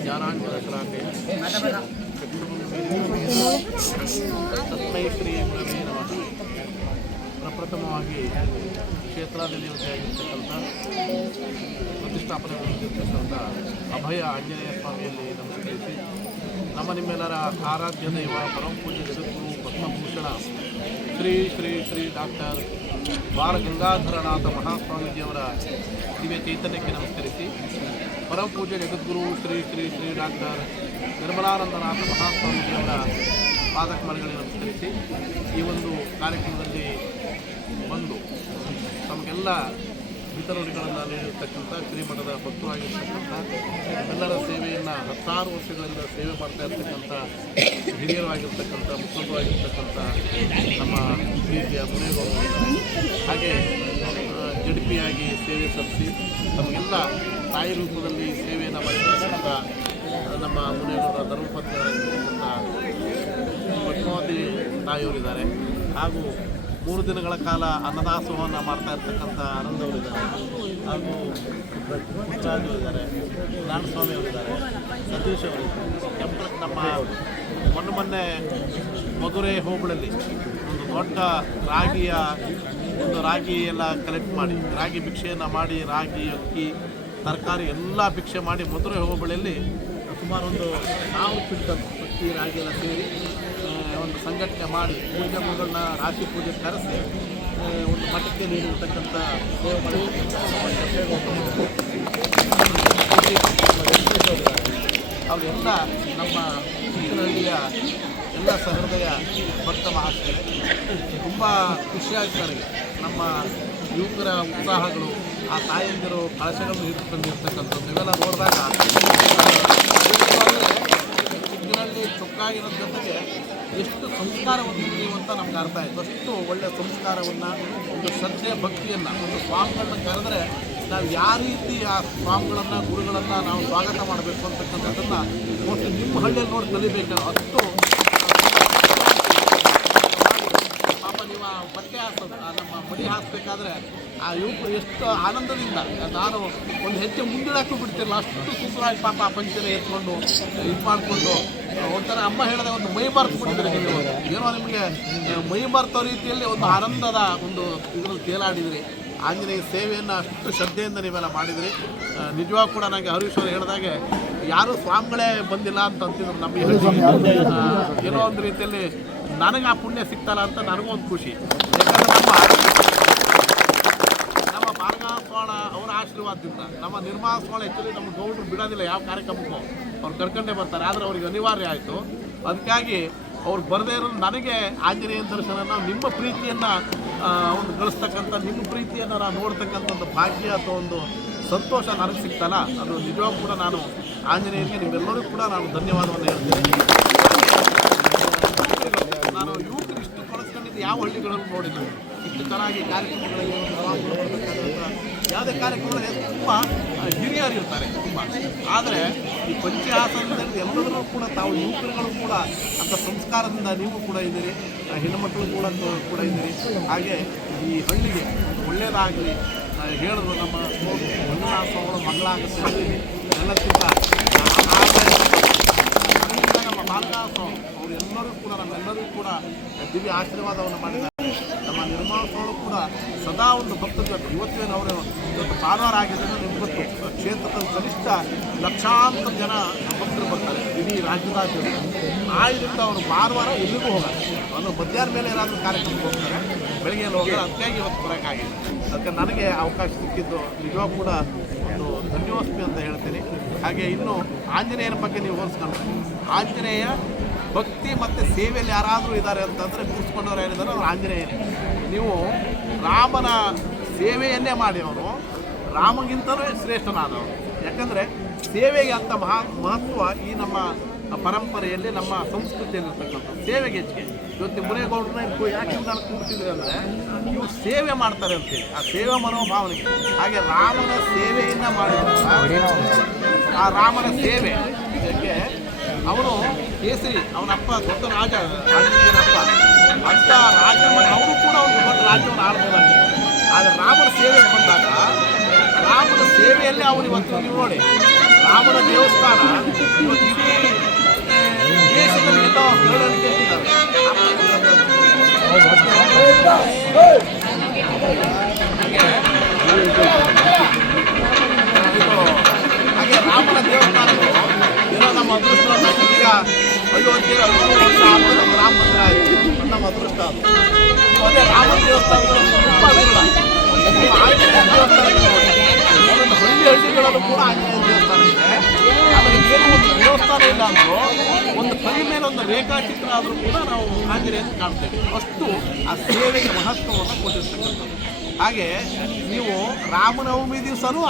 ಜ್ಞಾನಾಂಜನಶಲಾಕೆ ತಸ್ಮೈ ಶ್ರೀ ಗುರವೇ ನಮಃ. ಪ್ರಪ್ರಥಮವಾಗಿ ಕ್ಷೇತ್ರಾಧಿದೇವತೆಯಾಗಿರ್ತಕ್ಕಂಥ ಪ್ರತಿಷ್ಠಾಪನೆ ಹೊಂದಿರತಕ್ಕಂಥ ಅಭಯ ಆಂಜನೇಯ ಸ್ವಾಮಿಯಲ್ಲಿ ನಮಸ್ಕರಿಸಿ, ನಮ್ಮ ನಿಮ್ಮೆಲ್ಲರ ಆರಾಧ್ಯ ದೈವ ಪರಮ ಪೂಜ್ಯ ಜಗದ್ಗುರು ಪದ್ಮಭೂಷಣ ಶ್ರೀ ಶ್ರೀ ಶ್ರೀ ಡಾಕ್ಟರ್ ಬಾಲಗಂಗಾಧರನಾಥ ಮಹಾಸ್ವಾಮೀಜಿಯವರ ದಿವ್ಯ ಚೈತನ್ಯಕ್ಕೆ ನಮಸ್ಕರಿಸಿ, ಪರಮ ಪೂಜ್ಯ ಜಗದ್ಗುರು ಶ್ರೀ ಶ್ರೀ ಶ್ರೀ ಡಾಕ್ಟರ್ ನಿರ್ಮಲಾನಂದನಾಥ ಮಹಾಸ್ವಾಮೀಜಿಯವರ ಪಾದಕಮಲಗಳಿಗೆ ನಮಸ್ಕರಿಸಿ, ಈ ಒಂದು ಕಾರ್ಯಕ್ರಮದಲ್ಲಿ ಬಂದು ನಮಗೆಲ್ಲ ವಿತರಣೆಗಳನ್ನು ನೀಡಿರ್ತಕ್ಕಂಥ ಶ್ರೀಮಠದ ಭಕ್ತರಾಗಿರ್ತಕ್ಕಂಥ ಎಲ್ಲರ ಸೇವೆಯನ್ನು 10 ವರ್ಷಗಳಿಂದ ಸೇವೆ ಮಾಡ್ತಾ ಇರ್ತಕ್ಕಂಥ ಹಿರಿಯರಾಗಿರ್ತಕ್ಕಂಥ ಮುಖಂಡರಾಗಿರ್ತಕ್ಕಂಥ ನಮ್ಮ ಪ್ರೀತಿಯ ಮುನೇಗೌಡರು, ಹಾಗೆ ಜಡಿಪಿಯಾಗಿ ಸೇವೆ ಸಲ್ಲಿಸಿ ನಮಗೆಲ್ಲ ತಾಯಿ ರೂಪದಲ್ಲಿ ಸೇವೆಯನ್ನು ಮಾಡಿರ್ತಕ್ಕಂಥ ನಮ್ಮ ಮುನೇಗೌಡರ ಧರ್ಮಪತ್ನಿಯಾಗಿರ್ತಕ್ಕಂಥ ಪದ್ಮಾವತಿ ತಾಯಿಯವರಿದ್ದಾರೆ. ಹಾಗೂ 3 ದಿನಗಳ ಕಾಲ ಅನ್ನದಾಸೋಹವನ್ನು ಮಾಡ್ತಾ ಇರ್ತಕ್ಕಂಥ ಆನಂದವರಿದ್ದಾರೆ, ಹಾಗೂ ಪುಟ್ಟರಾಜು ಇದ್ದಾರೆ, ನಾರಾಯಣಸ್ವಾಮಿ ಅವರಿದ್ದಾರೆ, ಸತೀಶ್ ಅವರಿದ್ದಾರೆ. ನಮ್ಮ ಮೊನ್ನೆ ಮಧುರೆ ಹೋಬಳಲ್ಲಿ ಒಂದು ದೊಡ್ಡ ರಾಗಿ ಎಲ್ಲ ಕಲೆಕ್ಟ್ ಮಾಡಿ, ರಾಗಿ ಭಿಕ್ಷೆಯನ್ನು ಮಾಡಿ, ರಾಗಿ ಅಕ್ಕಿ ತರಕಾರಿ ಎಲ್ಲ ಭಿಕ್ಷೆ ಮಾಡಿ ಮಧುರೆ ಹೋಬಳಿಯಲ್ಲಿ ಸುಮಾರು ಒಂದು 4 ಕ್ವಿಂಟಲ್ ಅಕ್ಕಿ ರಾಗಿ ಎಲ್ಲ ಸೇರಿ ಒಂದು ಸಂಘಟನೆ ಮಾಡಿ ಪೂಜೆ ಮಗಳನ್ನ ರಾಶಿ ಪೂಜೆ ಕರೆಸಿ ಒಂದು ಮಠಕ್ಕೆ ನೀಡಿರ್ತಕ್ಕಂಥ ಸೇವೆ ಅವರೆಲ್ಲ ನಮ್ಮ ಚಿಕ್ಕನಹಳ್ಳಿಯ ಎಲ್ಲ ಸಹೃದಯ ಭಕ್ತ ಮಹಾಶಯರೇ, ತುಂಬ ಖುಷಿಯಾಗಿ ನನಗೆ ನಮ್ಮ ಯುವಕರ ಉತ್ಸಾಹಗಳು, ಆ ತಾಯಂದಿರು ಕಳಶಗಳನ್ನು ಹಿಡಿದುಕೊಂಡಿರ್ತಕ್ಕಂಥದ್ದು ಇವೆಲ್ಲ ನೋಡಿದಾಗ ಚಿಕ್ಕನಹಳ್ಳಿ ಚೊಕ್ಕಾಗಿರೋ ಜೊತೆಗೆ ಎಷ್ಟು ಸಂಸ್ಕಾರವನ್ನು ನೀವು ಅಂತ ನಮ್ಗೆ ಅರ್ಥ ಆಯಿತು. ಅಷ್ಟು ಒಳ್ಳೆಯ ಸಂಸ್ಕಾರವನ್ನು, ಒಂದು ಶ್ರದ್ಧೆ ಭಕ್ತಿಯನ್ನು, ಒಂದು ಸ್ವಾಮಿಗಳನ್ನ ಕರೆದ್ರೆ ನಾವು ಯಾವ ರೀತಿ ಆ ಸ್ವಾಮಿಗಳನ್ನು ಗುರುಗಳನ್ನು ನಾವು ಸ್ವಾಗತ ಮಾಡಬೇಕು ಅಂತಕ್ಕಂಥದ್ದನ್ನು ಮೋಸ್ಟ್ಲಿ ನಿಮ್ಮ ಹಳ್ಳಿಯಲ್ಲಿ ನೋಡಿ ಕಲಿಬೇಕು. ಅಷ್ಟು ಪಾಪ ನೀವು ಆ ಬಟ್ಟೆ ಹಾಕೋದು, ನಮ್ಮ ಮಡಿ ಹಾಕಬೇಕಾದ್ರೆ ಆ ಯುವಕರು ಎಷ್ಟು ಆನಂದದಿಂದ, ನಾನು ಒಂದು ಹೆಜ್ಜೆ ಮುಂದಿಡಕ್ಕೂ ಬಿಡ್ತಿರಲ್ಲ, ಅಷ್ಟು ಸೂಕ್ತವಾಗಿ ಪಾಪ ಆ ಪಂಚನೆ ಎತ್ಕೊಂಡು ಇದು ಮಾಡಿಕೊಂಡು ಒಂಥರ ಅಮ್ಮ ಹೇಳಿದೆ ಒಂದು ಮೈ ಮರೆತು ಬಿಟ್ಟಿದ್ರೆ ನೀವು ಏನೋ ನಿಮಗೆ ಮೈ ಮರೆತೋ ರೀತಿಯಲ್ಲಿ ಒಂದು ಆನಂದದ ಒಂದು ಇದರಲ್ಲಿ ತೇಲಾಡಿದ್ರಿ. ಆಂಜನೇಯ ಸೇವೆಯನ್ನು ಅಷ್ಟು ಶ್ರದ್ಧೆಯಿಂದ ನೀವೆಲ್ಲ ಮಾಡಿದ್ರಿ. ನಿಜವಾಗ ಕೂಡ ನನಗೆ ಹರೀಶ್ವರ ಹೇಳಿದಾಗೆ ಯಾರೂ ಸ್ವಾಮಿಗಳೇ ಬಂದಿಲ್ಲ ಅಂತ ಅಂತಿದ್ರು ನಮಗೆ. ಏನೋ ಒಂದು ರೀತಿಯಲ್ಲಿ ನನಗೆ ಆ ಪುಣ್ಯ ಸಿಗ್ತಲ್ಲ ಅಂತ ನನಗೂ ಒಂದು ಖುಷಿ. ಯಾಕಂದರೆ ನಮ್ಮ ಬಾಲಗಂಗಾಧರ ಅವರ ಆಶೀರ್ವಾದದಿಂದ ನಮ್ಮ ನಿರ್ಮಲಾ ಸ್ವಾಮಿ ಆ್ಯಕ್ಚುಲಿ ನಮ್ಮ ಗೌಡರು ಬಿಡೋದಿಲ್ಲ ಯಾವ ಕಾರ್ಯಕ್ರಮಕ್ಕೂ, ಅವ್ರು ಕರ್ಕೊಂಡೇ ಬರ್ತಾರೆ. ಆದರೆ ಅವ್ರಿಗೆ ಅನಿವಾರ್ಯ ಆಯಿತು. ಅದಕ್ಕಾಗಿ ಅವ್ರು ಬರದೇ ಇರೋದು ನನಗೆ ಆಂಜನೇಯನ ದರ್ಶನ, ನಿಮ್ಮ ಪ್ರೀತಿಯನ್ನು ಒಂದು ಗಳಿಸ್ತಕ್ಕಂಥ, ನಿಮ್ಮ ಪ್ರೀತಿಯನ್ನು ನಾನು ನೋಡ್ತಕ್ಕಂಥ ಒಂದು ಭಾಗ್ಯ ಅಥವಾ ಒಂದು ಸಂತೋಷ ನನಗೆ ಸಿಗ್ತಲ್ಲ, ಅದು ನಿಜವಾಗೂ ಕೂಡ ನಾನು ಆಂಜನೇಯನಿಗೆ ನಿಮ್ಮೆಲ್ಲರಿಗೂ ಕೂಡ ನಾನು ಧನ್ಯವಾದವನ್ನು ಹೇಳ್ತೀನಿ. ನಾನು ಯುವಕರು ಇಷ್ಟು ಕಳಿಸ್ಕೊಂಡಿದ್ದು ಯಾವ ಹಳ್ಳಿಗಳನ್ನು ನೋಡಿದ್ರು, ಇಷ್ಟು ಚೆನ್ನಾಗಿ ಕಾರ್ಯಕ್ರಮಗಳಲ್ಲಿ ಯಾವುದೇ ಕಾರ್ಯಕ್ರಮಗಳಲ್ಲಿ ತುಂಬ ಹಿರಿಯರು ಇರ್ತಾರೆ ತುಂಬ. ಆದರೆ ಈ ಪಂಚಹಾಸನದಲ್ಲಿ ಎಲ್ಲರೂ ಕೂಡ ತಾವು ಯುವಕರುಗಳು ಕೂಡ ಅಂಥ ಸಂಸ್ಕಾರದಿಂದ ನೀವು ಕೂಡ ಇದ್ದೀರಿ, ಹೆಣ್ಣುಮಕ್ಕಳು ಕೂಡ ಇದ್ದೀರಿ. ಹಾಗೆ ಈ ಹಳ್ಳಿಗೆ ಒಳ್ಳೆಯದಾಗಲಿ ಹೇಳಿದ್ರು ನಮ್ಮ ಮಂಗಳಾಸಗಳು ಮಂಗಳಾಗುತ್ತೆ ಎಲ್ಲಕ್ಕಿಂತ ನಮ್ಮ ಬಾಲಗಂಗಾಧರ ಅವರೆಲ್ಲರೂ ಕೂಡ ನಮ್ಮೆಲ್ಲರಿಗೂ ಕೂಡ ದಿವ್ಯ ಆಶೀರ್ವಾದವನ್ನು ಮಾಡಿದ್ದಾರೆ. ನಮ್ಮ ನಿರ್ಮಲಾ ಸ್ವಾಮಿ ಕೂಡ ಸದಾ ಒಂದು ಭಕ್ತರ ಜೊತೆ ಇವತ್ತೇನು ಅವರು ಇವತ್ತು ಭಾನುವಾರ ಆಗಿದೆ ನಿಮ್ಗೆ ಗೊತ್ತು, ಕ್ಷೇತ್ರದ ಕನಿಷ್ಠ ಲಕ್ಷಾಂತರ ಜನ ಭಕ್ತರು ಬರ್ತಾರೆ ಇಡೀ ರಾಜ್ಯದಾದ್ಯಂತ. ಇದರಿಂದ ಅವರು ಭಾನುವಾರ ಎಲ್ಲಿಗೂ ಹೋಗಲ್ಲ, ಒಂದು ಮಧ್ಯಾಹ್ನ ಮೇಲೆ ಏನಾದರೂ ಕಾರ್ಯಕ್ರಮಕ್ಕೆ ಹೋಗ್ತಾರೆ, ಬೆಳಗ್ಗೆ ಹೋಗಲ್ಲ. ಅದಕ್ಕಾಗಿ ಇವತ್ತು ಬರೋಕ್ಕಾಗಿದೆ. ಅದಕ್ಕೆ ನನಗೆ ಅವಕಾಶ ಸಿಕ್ಕಿದ್ದು ನಿಜವಾಗೂ ಕೂಡ ಒಂದು ಧನ್ಯೋಸ್ಮಿ ಅಂತ ಹೇಳ್ತೀನಿ. ಹಾಗೆ ಇನ್ನು ಆಂಜನೇಯನ ಬಗ್ಗೆ ನೀವು ಹೋಲಿಸ್ಕೊಂಡ್ರೆ, ಆಂಜನೇಯ ಭಕ್ತಿ ಮತ್ತು ಸೇವೆಯಲ್ಲಿ ಯಾರಾದರೂ ಇದ್ದಾರೆ ಅಂತಂದರೆ ಕೂರಿಸ್ಕೊಂಡವ್ರು ಯಾರಿದ್ದಾರೆ ಅವ್ರು ಆಂಜನೇಯನೇ. ನೀವು ರಾಮನ ಸೇವೆಯನ್ನೇ ಮಾಡಿ ಅವರು ರಾಮಗಿಂತಲೂ ಶ್ರೇಷ್ಠನಾದವರು. ಯಾಕಂದರೆ ಸೇವೆಗೆ ಅಂತ ಮಹತ್ವ ಈ ನಮ್ಮ ಪರಂಪರೆಯಲ್ಲಿ, ನಮ್ಮ ಸಂಸ್ಕೃತಿಯಲ್ಲಿರ್ತಕ್ಕಂಥ ಸೇವೆಗೆ ಹೆಚ್ಚಿಗೆ. ಇವತ್ತು ಮುನೇಗೌಡರನ್ನ ಯಾಕೆ ನಾನು ಕೂರಿಸಿದ್ರೆ ಅಂದರೆ ಇವು ಸೇವೆ ಮಾಡ್ತಾರೆ ಅಂತೇಳಿ, ಆ ಸೇವಾ ಮನೋಭಾವನೆಗೆ. ಹಾಗೆ ರಾಮನ ಸೇವೆಯನ್ನು ಮಾಡಿದ್ರೆ ಆ ರಾಮನ ಸೇವೆ ಇದಕ್ಕೆ ಅವನು ಕೇಸರಿ, ಅವನಪ್ಪ ದೊಡ್ಡ ರಾಜ, ರಾಜನಪ್ಪ ಅಂತ ರಾಜ್ಯವನ್ನು ಅವರು ಕೂಡ ಒಂದು ದೊಡ್ಡ ರಾಜ್ಯವನ್ನು ಆಳ್ಬೋದಾಗಿದೆ. ಆದರೆ ರಾಮನ ಸೇವೆಗೆ ಬಂದಾಗ ರಾಮನ ಸೇವೆಯಲ್ಲೇ ಅವನು ಇವತ್ತು ನೀವು ನೋಡಿ ರಾಮನ ದೇವಸ್ಥಾನ ಇವತ್ತು ಇಡೀ ದೇಶದಲ್ಲಿ ಎಲ್ಲೋ ಹರಡಲಿಕ್ಕೆ ಇಟ್ಟಿದ್ದಾರೆ. ಹಾಗೆ ರಾಮನ ದೇವಸ್ಥಾನಗಳು ಏನೋ ನಮ್ಮ ಅದೃಷ್ಟ ಈಗ ಅಯೋಧ್ಯೆ 5 ವರ್ಷ ಆದ್ಮೇಲೆ ನಮ್ಮ ರಾಮ ಮಂದಿರ ಆಯಿತು, ನಮ್ಮ ಅದೃಷ್ಟ ಅದು. ಅದೇ ರಾಮನ ದೇವಸ್ಥಾನಗಳು ತುಂಬ ವಿರಳ. ಆಂಜನೇಯ ದೇವಸ್ಥಾನಗಳು ನೋಡಿ ಒಂದೊಂದು ಹಳ್ಳಿಗಳಲ್ಲೂ ಕೂಡ ಆಂಜನೇಯ ದೇವಸ್ಥಾನ ಇದೆ. ಆಮೇಲೆ ಏನೋ ಒಂದು ದೇವಸ್ಥಾನ ಇಲ್ಲ ಅಂದರೂ ಒಂದು ಕೈ ಮೇಲೆ ಒಂದು ರೇಖಾಚಿತ್ರ ಆದರೂ ಕೂಡ ನಾವು ಆಂಜನೇಯನ ಕಾಣ್ತೇವೆ. ಅಷ್ಟು ಆ ಸೇವೆಗೆ ಮಹತ್ವವನ್ನು ಕೊಟ್ಟಿರ್ತಕ್ಕಂಥದ್ದು. ಹಾಗೆ ನೀವು ರಾಮನವಮಿ ದಿವಸನೂ